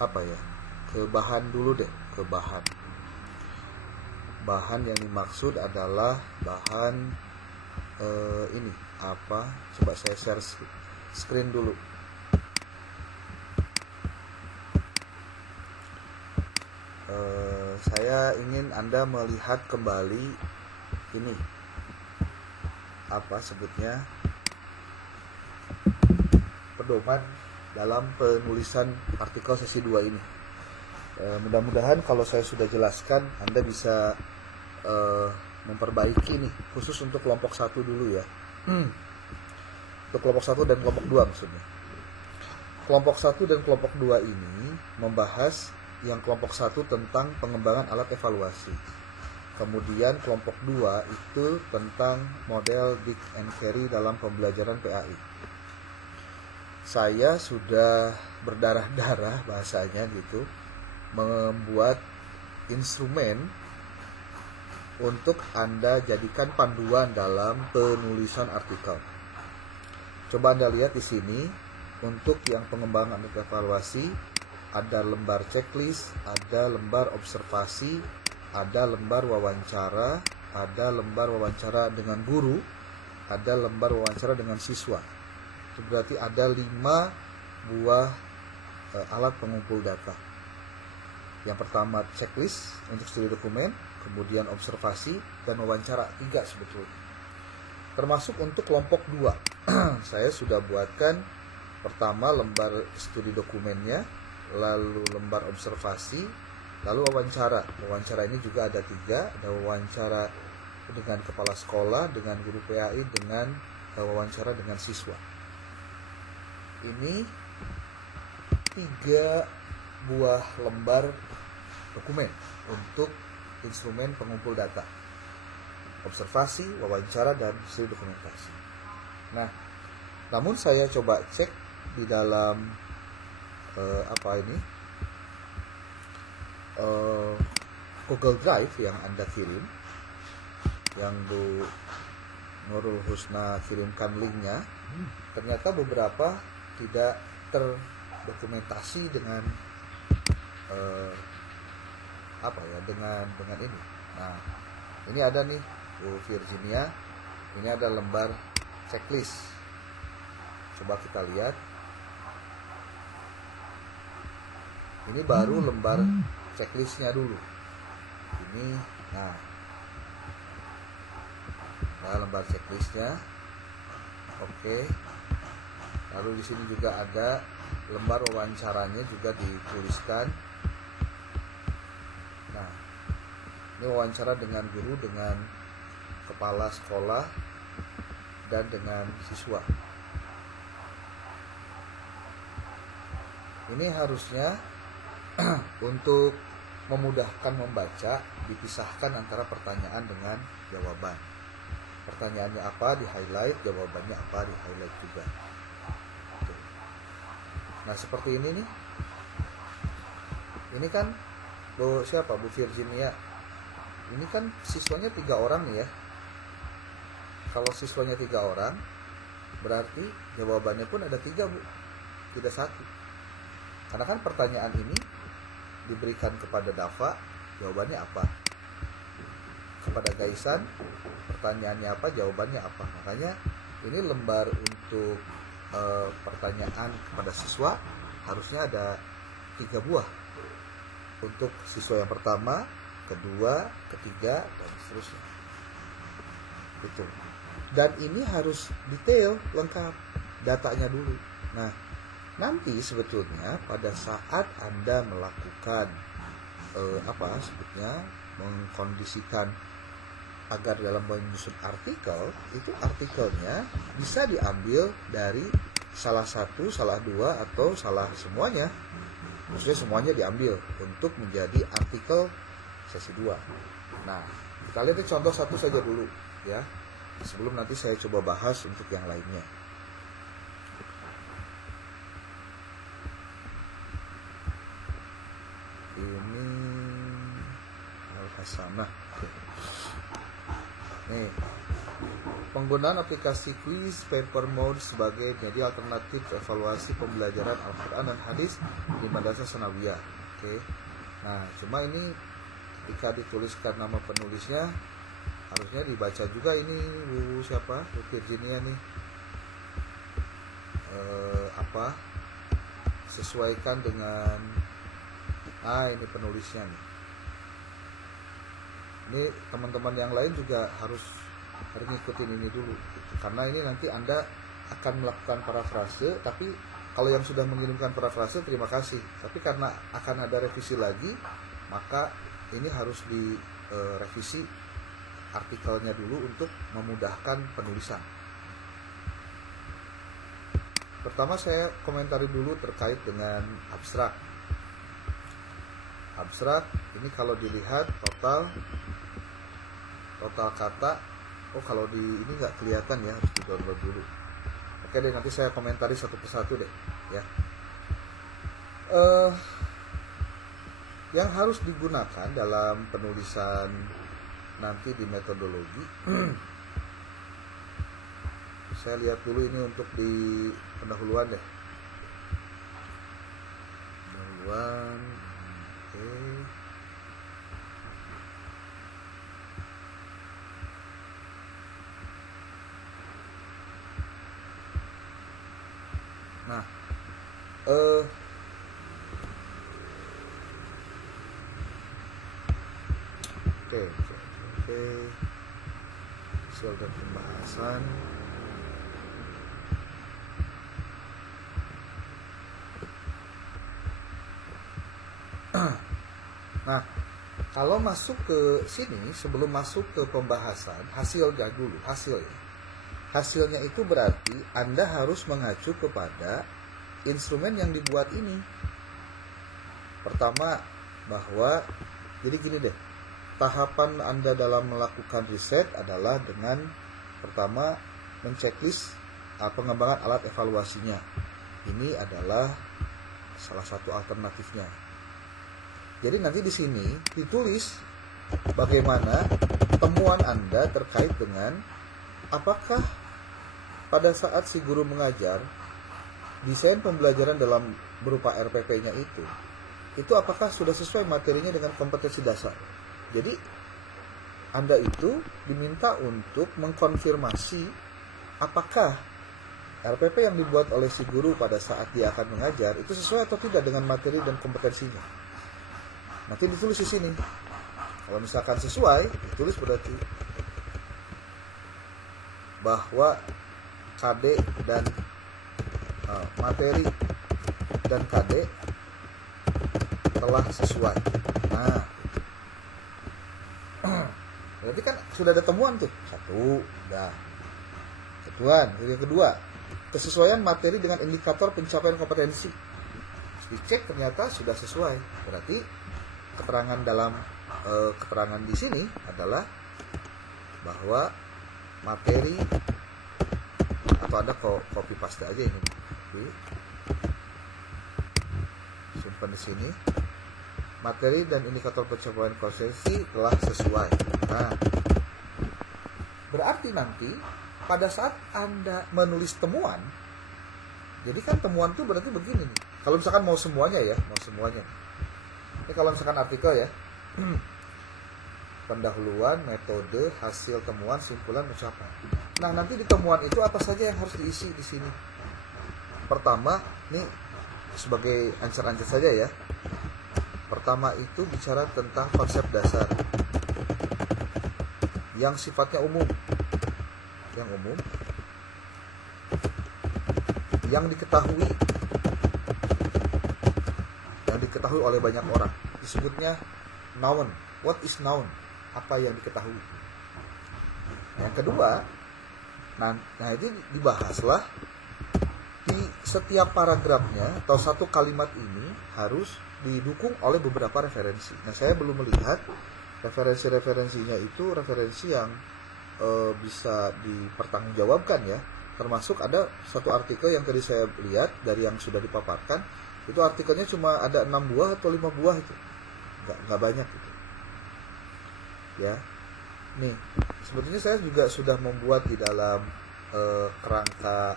apa ya, ke bahan dulu deh, ke bahan. Bahan yang dimaksud adalah bahan ini apa? Coba saya share screen dulu. Saya ingin Anda melihat kembali ini apa sebutnya, pedoman dalam penulisan artikel sesi 2 ini. Mudah-mudahan kalau saya sudah jelaskan Anda bisa memperbaiki nih, khusus untuk kelompok 1 dulu ya. Untuk kelompok 1 dan kelompok 2 maksudnya. Kelompok 1 dan kelompok 2 ini membahas yang kelompok 1 tentang pengembangan alat evaluasi. Kemudian kelompok 2 itu tentang model Dick and Carey dalam pembelajaran PAI. Saya sudah berdarah-darah bahasanya gitu, membuat instrumen untuk Anda jadikan panduan dalam penulisan artikel. Coba Anda lihat di sini, untuk yang pengembangan evaluasi ada lembar checklist, ada lembar observasi, ada lembar wawancara, ada lembar wawancara dengan guru, ada lembar wawancara dengan siswa. Itu berarti ada 5 buah alat pengumpul data. Yang pertama checklist untuk studi dokumen, kemudian observasi, dan wawancara, 3 sebetulnya. Termasuk untuk kelompok 2. Saya sudah buatkan pertama lembar studi dokumennya, lalu lembar observasi, lalu wawancara. Wawancara ini juga ada 3, ada wawancara dengan kepala sekolah, dengan guru PAI, dengan wawancara dengan siswa. Ini 3 buah lembar dokumen untuk instrumen pengumpul data: observasi, wawancara, dan studi dokumentasi. Nah, namun saya coba cek di dalam Google Drive yang Anda kirim, yang Bu Nurul Husna kirimkan linknya, ternyata beberapa tidak terdokumentasi dengan dengan ini. Nah, ini ada nih Bu Virginia, ini ada lembar checklist. Coba kita lihat. Ini baru lembar checklistnya dulu. Ini, nah lembar checklistnya. Oke. Lalu di sini juga ada lembar wawancaranya juga dituliskan. Nah, ini wawancara dengan guru, dengan kepala sekolah, dan dengan siswa. Ini harusnya untuk memudahkan membaca, dipisahkan antara pertanyaan dengan jawaban. Pertanyaannya apa, di highlight; jawabannya apa, di highlight juga. Nah, seperti ini nih. Ini kan Bu Virginia. Ini kan siswanya 3 orang nih ya. Kalau siswanya 3 orang, berarti jawabannya pun ada 3, Bu. Tidak 1. Karena kan pertanyaan ini diberikan kepada Dava, jawabannya apa? Kepada Gaisan, pertanyaannya apa, jawabannya apa? Makanya ini lembar untuk pertanyaan kepada siswa harusnya ada 3 buah. Untuk siswa yang pertama, kedua, ketiga, dan seterusnya. Gitu. Dan ini harus detail, lengkap, datanya dulu. Nah, nanti sebetulnya pada saat Anda melakukan mengkondisikan agar dalam menyusun artikel, itu artikelnya bisa diambil dari salah 1, salah 2, atau salah semuanya. Maksudnya semuanya diambil untuk menjadi artikel sesi 2. Nah, kita lihat contoh 1 saja dulu ya, sebelum nanti saya coba bahas untuk yang lainnya. Ini Al-Hasanah. Nih, Penggunaan aplikasi quiz paper mode sebagai media alternatif evaluasi pembelajaran Al-Quran dan hadis di madrasah sanawiyah. Oke. Nah, cuma ini ketika dituliskan nama penulisnya harusnya dibaca juga ini Bu siapa? Bu Virginia nih. Sesuaikan dengan ini penulisnya nih. Ini teman-teman yang lain juga harus ngikutin ini dulu karena ini nanti Anda akan melakukan parafrase, tapi kalau yang sudah mengirimkan parafrase terima kasih, tapi karena akan ada revisi lagi maka ini harus direvisi artikelnya dulu untuk memudahkan penulisan. Pertama saya komentari dulu terkait dengan abstrak. Abstrak ini kalau dilihat total kata, kalau di ini nggak kelihatan ya, harus di download dulu. Oke deh, nanti saya komentari satu persatu deh ya. Yang harus digunakan dalam penulisan nanti di metodologi saya lihat dulu ini untuk di pendahuluan deh. Pendahuluan, oke. Nah, oke. Hasil dan pembahasan. Nah, kalau masuk ke sini sebelum masuk ke pembahasan, hasilnya dulu, hasilnya. Hasilnya itu berarti Anda harus mengacu kepada instrumen yang dibuat ini. Pertama, bahwa jadi gini deh, tahapan Anda dalam melakukan riset adalah dengan pertama menceklis pengembangan alat evaluasinya. Ini adalah salah satu alternatifnya. Jadi nanti di sini ditulis bagaimana temuan Anda terkait dengan apakah pada saat si guru mengajar desain pembelajaran dalam berupa RPP-nya itu apakah sudah sesuai materinya dengan kompetensi dasar. Jadi Anda itu diminta untuk mengkonfirmasi apakah RPP yang dibuat oleh si guru pada saat dia akan mengajar itu sesuai atau tidak dengan materi dan kompetensinya. Nanti ditulis di sini. Kalau misalkan sesuai, ditulis berarti bahwa KD dan materi dan KD telah sesuai. Nah, berarti kan sudah ada temuan tuh. Satu, udah. Yang kedua, kesesuaian materi dengan indikator pencapaian kompetensi. Dicek ternyata sudah sesuai. Berarti keterangan dalam keterangan di sini adalah bahwa materi atau Anda copy paste aja ini. Simpan di sini. Materi dan indikator pencapaian kompetensi telah sesuai. Nah, berarti nanti pada saat Anda menulis temuan, jadi kan temuan itu berarti begini nih. Kalau misalkan mau semuanya. Ini kalau misalkan artikel ya, pendahuluan, metode, hasil temuan, simpulan, ucapan. Nah, nanti di temuan itu apa saja yang harus diisi di sini? Pertama, nih sebagai ancer-ancer saja ya. Pertama itu bicara tentang konsep dasar yang sifatnya umum. Yang umum, yang diketahui oleh banyak orang, disebutnya noun. What is noun? Apa yang diketahui. Yang kedua, nah itu dibahaslah di setiap paragrafnya atau satu kalimat ini harus didukung oleh beberapa referensi. Nah, saya belum melihat referensi-referensinya itu referensi yang bisa dipertanggungjawabkan ya. Termasuk ada satu artikel yang tadi saya lihat dari yang sudah dipaparkan, itu artikelnya cuma ada 6 buah atau 5 buah itu. Nggak banyak gitu. Ya. Nih, sebetulnya saya juga sudah membuat di dalam kerangka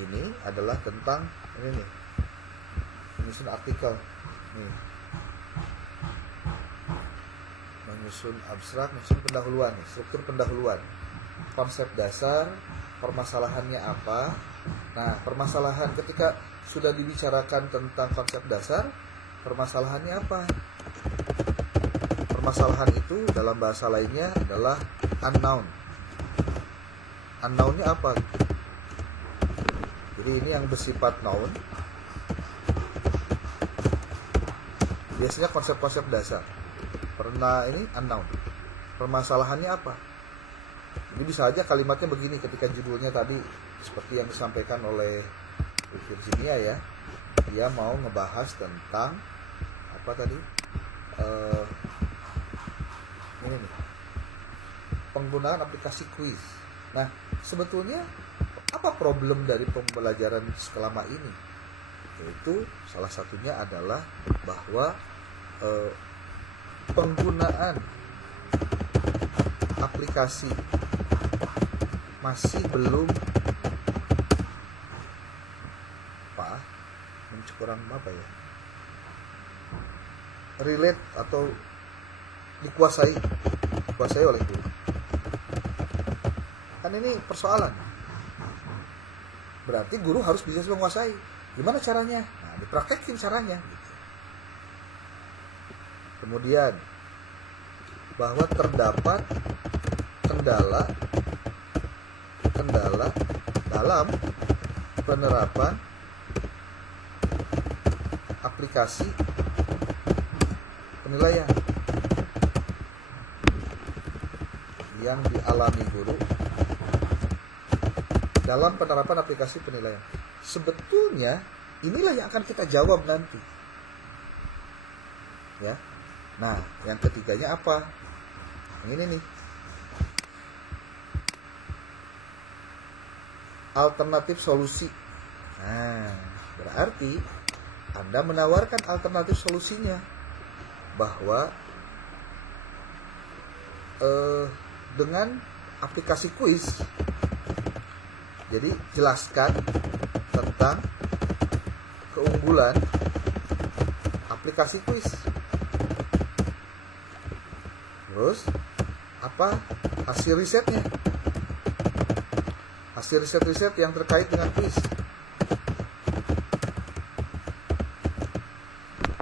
ini adalah tentang ini nih, menyusun artikel nih, menyusun abstrak, menyusun pendahuluan nih, struktur pendahuluan, konsep dasar, permasalahannya apa. Nah, permasalahan ketika sudah dibicarakan tentang konsep dasar, permasalahannya apa? Permasalahan itu dalam bahasa lainnya adalah unknown. Unknownnya apa? Jadi ini yang bersifat noun. Biasanya konsep-konsep dasar. Pernah ini unknown. Permasalahannya apa? Ini bisa aja kalimatnya begini ketika judulnya tadi seperti yang disampaikan oleh Virginia ya. Dia mau ngebahas tentang apa tadi? Ini nih, penggunaan aplikasi quiz. Nah, sebetulnya apa problem dari pembelajaran selama ini? Yaitu salah satunya adalah bahwa penggunaan aplikasi masih belum kurang apa ya, relate atau dikuasai oleh guru. Kan ini persoalan. Berarti guru harus bisa menguasai. Gimana caranya? Nah, dipraktekin caranya. Kemudian bahwa terdapat kendala dalam penerapan aplikasi penilaian yang dialami guru dalam penerapan aplikasi penilaian. Sebetulnya inilah yang akan kita jawab nanti. Ya. Nah, yang ketiganya apa? Yang ini nih. Alternatif solusi. Nah, berarti Anda menawarkan alternatif solusinya bahwa dengan aplikasi kuis. Jadi jelaskan tentang keunggulan aplikasi kuis. Terus apa hasil risetnya? Hasil riset-riset yang terkait dengan kuis.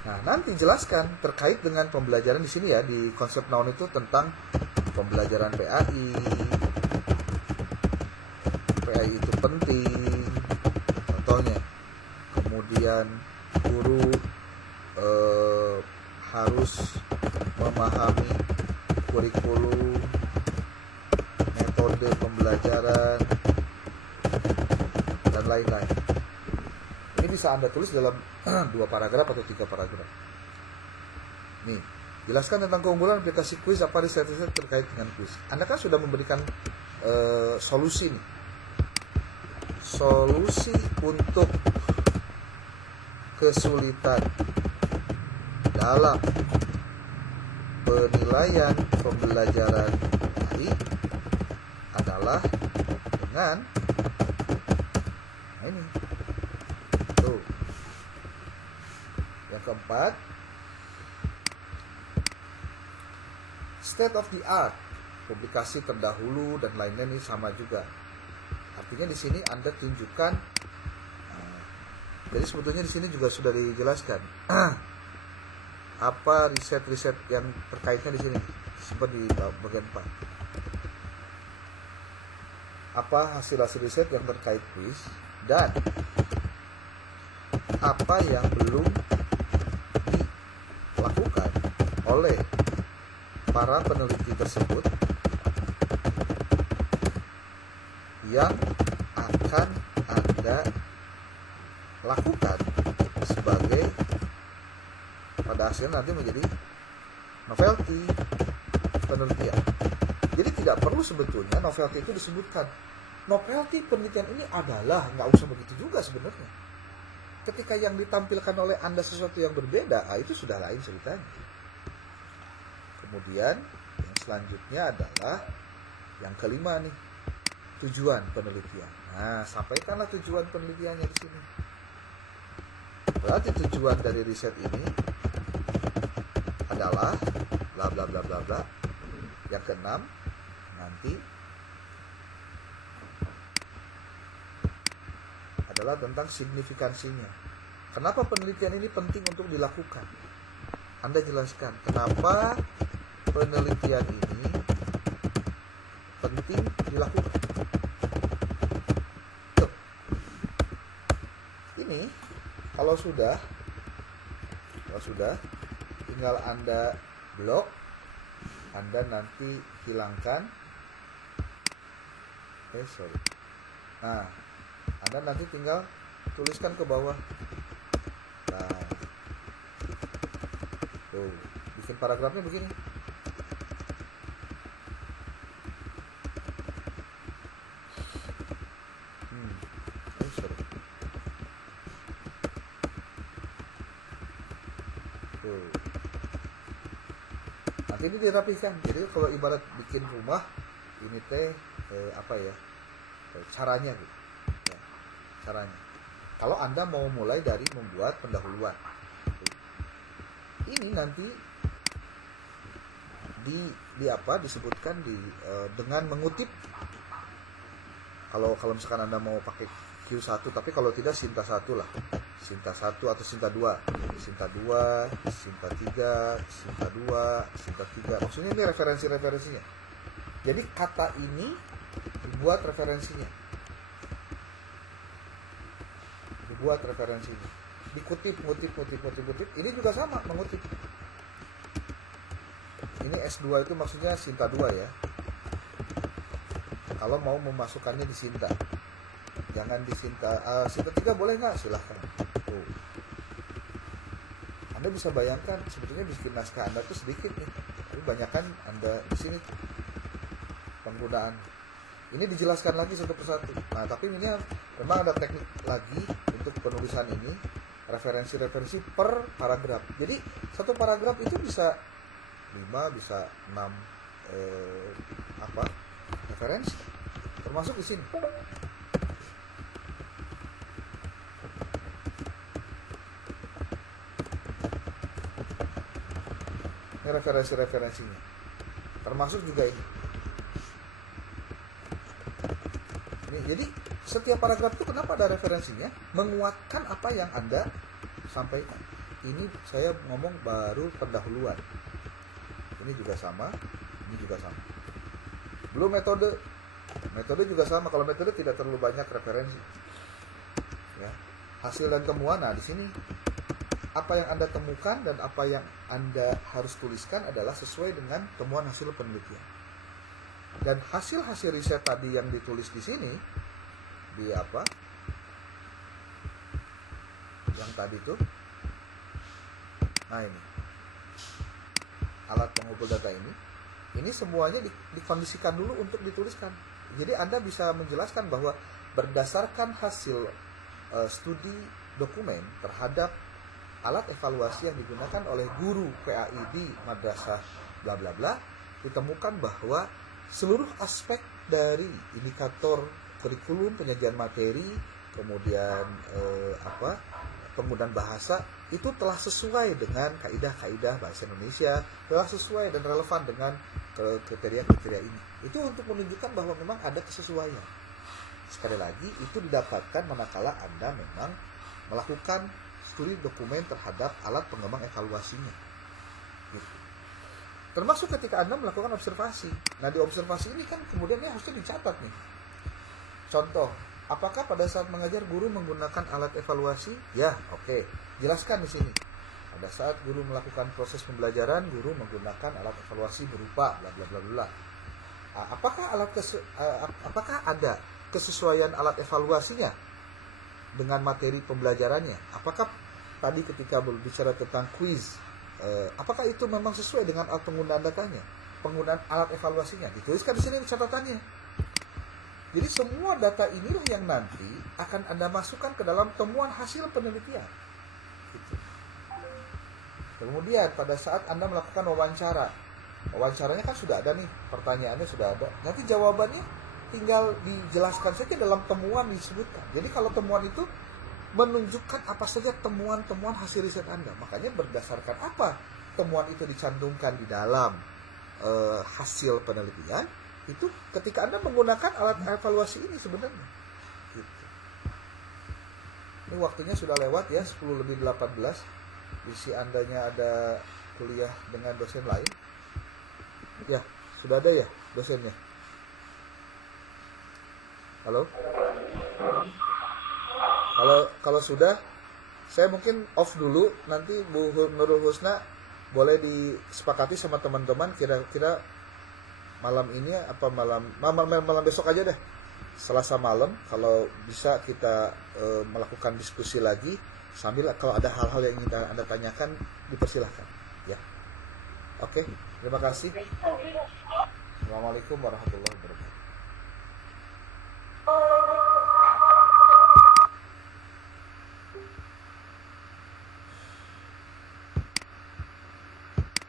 Nah, nanti jelaskan terkait dengan pembelajaran di sini ya, di konsep noun itu tentang pembelajaran PAI. PAI itu penting, contohnya. Kemudian guru harus memahami kurikulum, metode pembelajaran, dan lain-lain. Ini bisa Anda tulis dalam 2 paragraf atau 3 paragraf. Nih, jelaskan tentang keunggulan aplikasi kuis, apa riset-riset terkait dengan kuis. Anda kan sudah memberikan solusi nih. Solusi untuk kesulitan dalam penilaian pembelajaran PAI adalah dengan ini. Tuh. Yang keempat, state of the art, publikasi terdahulu dan lainnya ini sama juga. Artinya di sini Anda tunjukkan. Jadi sebetulnya di sini juga sudah dijelaskan apa riset-riset yang terkaitnya di sini, seperti di bagian 4. Apa hasil-hasil riset yang terkait kuis dan apa yang belum dilakukan oleh para peneliti tersebut yang akan Anda lakukan sebagai pada hasilnya nanti menjadi novelty penelitian. Jadi tidak perlu sebetulnya novelty itu disebutkan. Novelty penelitian ini adalah, nggak usah begitu juga sebenarnya. Ketika yang ditampilkan oleh Anda sesuatu yang berbeda, itu sudah lain ceritanya. Kemudian yang selanjutnya adalah yang kelima nih, tujuan penelitian. Nah, sampaikanlah tujuan penelitiannya di sini. Berarti tujuan dari riset ini adalah bla bla bla bla bla. Yang keenam nanti adalah tentang signifikansinya. Kenapa penelitian ini penting untuk dilakukan? Anda jelaskan kenapa penelitian ini penting dilakukan. Tuh. Ini kalau sudah tinggal Anda blok, Anda nanti hilangkan. Nah, Anda nanti tinggal tuliskan ke bawah. Nah, tuh, bikin paragrafnya begini. Tuh. Nanti ini dirapikan. Jadi kalau ibarat bikin rumah, ini caranya gitu. Ya, caranya. Kalau Anda mau mulai dari membuat pendahuluan, ini nanti disebutkan dengan mengutip. Kalau misalkan Anda mau pakai Q1, tapi kalau tidak Sinta 1 lah. Sinta 1 atau Sinta 2. Sinta 2, Sinta 3, Sinta 2, Sinta 3. Maksudnya ini referensinya. Jadi kata ini dibuat referensinya. Dikutip, ngutip. Ini juga sama, mengutip. Ini S2 itu maksudnya Sinta 2 ya. Kalau mau memasukkannya di Sinta. Jangan di Sinta 3 boleh nggak? Silahkan. Tuh. Anda bisa bayangkan sebetulnya bikin naskah Anda tuh sedikit nih. Tapi banyakkan Anda di sini penggunaan. Ini dijelaskan lagi satu persatu. Nah, tapi ini memang ada teknik lagi untuk penulisan ini, referensi per paragraf. Jadi satu paragraf itu bisa 5, bisa 6 referensi. Termasuk di sini. Ini referensinya. Termasuk juga ini. Jadi setiap paragraf itu kenapa ada referensinya? Menguatkan apa yang Anda sampaikan. Ini saya ngomong baru pendahuluan. Ini juga sama. Belum metode juga sama. Kalau metode tidak terlalu banyak referensi. Ya. Hasil dan temuan. Nah, di sini apa yang Anda temukan dan apa yang Anda harus tuliskan adalah sesuai dengan temuan hasil penelitian. Dan hasil-hasil riset tadi yang ditulis di sini yang tadi tuh, nah ini alat pengumpul data ini semuanya dikondisikan dulu untuk dituliskan. Jadi Anda bisa menjelaskan bahwa berdasarkan hasil studi dokumen terhadap alat evaluasi yang digunakan oleh guru PAI di madrasah bla bla bla, ditemukan bahwa seluruh aspek dari indikator kurikulum, penyajian materi, kemudian penggunaan bahasa itu telah sesuai dengan kaidah-kaidah bahasa Indonesia, telah sesuai dan relevan dengan kriteria-kriteria ini. Itu untuk menunjukkan bahwa memang ada kesesuaian. Sekali lagi, itu didapatkan manakala Anda memang melakukan studi dokumen terhadap alat pengembang evaluasinya. Gitu. Termasuk ketika Anda melakukan observasi. Nah, di observasi ini kan kemudian harusnya dicatat nih. Contoh, apakah pada saat mengajar guru menggunakan alat evaluasi? Ya, oke. Jelaskan di sini. Pada saat guru melakukan proses pembelajaran, guru menggunakan alat evaluasi berupa bla bla bla bla. Apakah ada kesesuaian alat evaluasinya dengan materi pembelajarannya? Apakah tadi ketika berbicara tentang quiz, apakah itu memang sesuai dengan alat penggunaan datanya, penggunaan alat evaluasinya? Dituliskan di sini catatannya. Jadi semua data inilah yang nanti akan Anda masukkan ke dalam temuan hasil penelitian. Gitu. Kemudian pada saat Anda melakukan wawancara, wawancaranya kan sudah ada nih, pertanyaannya sudah ada. Nanti jawabannya tinggal dijelaskan saja dalam temuan disebutkan. Jadi kalau temuan itu menunjukkan apa saja temuan-temuan hasil riset Anda. Makanya berdasarkan apa temuan itu dicantumkan di dalam hasil penelitian, itu ketika Anda menggunakan alat evaluasi ini sebenarnya. Gitu. Ini waktunya sudah lewat ya, 10:18. Isi Andanya ada kuliah dengan dosen lain. Ya, sudah ada ya dosennya. Halo? Kalau sudah, saya mungkin off dulu. Nanti Bu Nurul Husna boleh disepakati sama teman-teman kira-kira malam ini apa malam besok aja deh. Selasa malam kalau bisa kita melakukan diskusi lagi sambil kalau ada hal-hal yang ingin Anda tanyakan dipersilahkan ya. Oke, terima kasih. Assalamualaikum warahmatullahi wabarakatuh.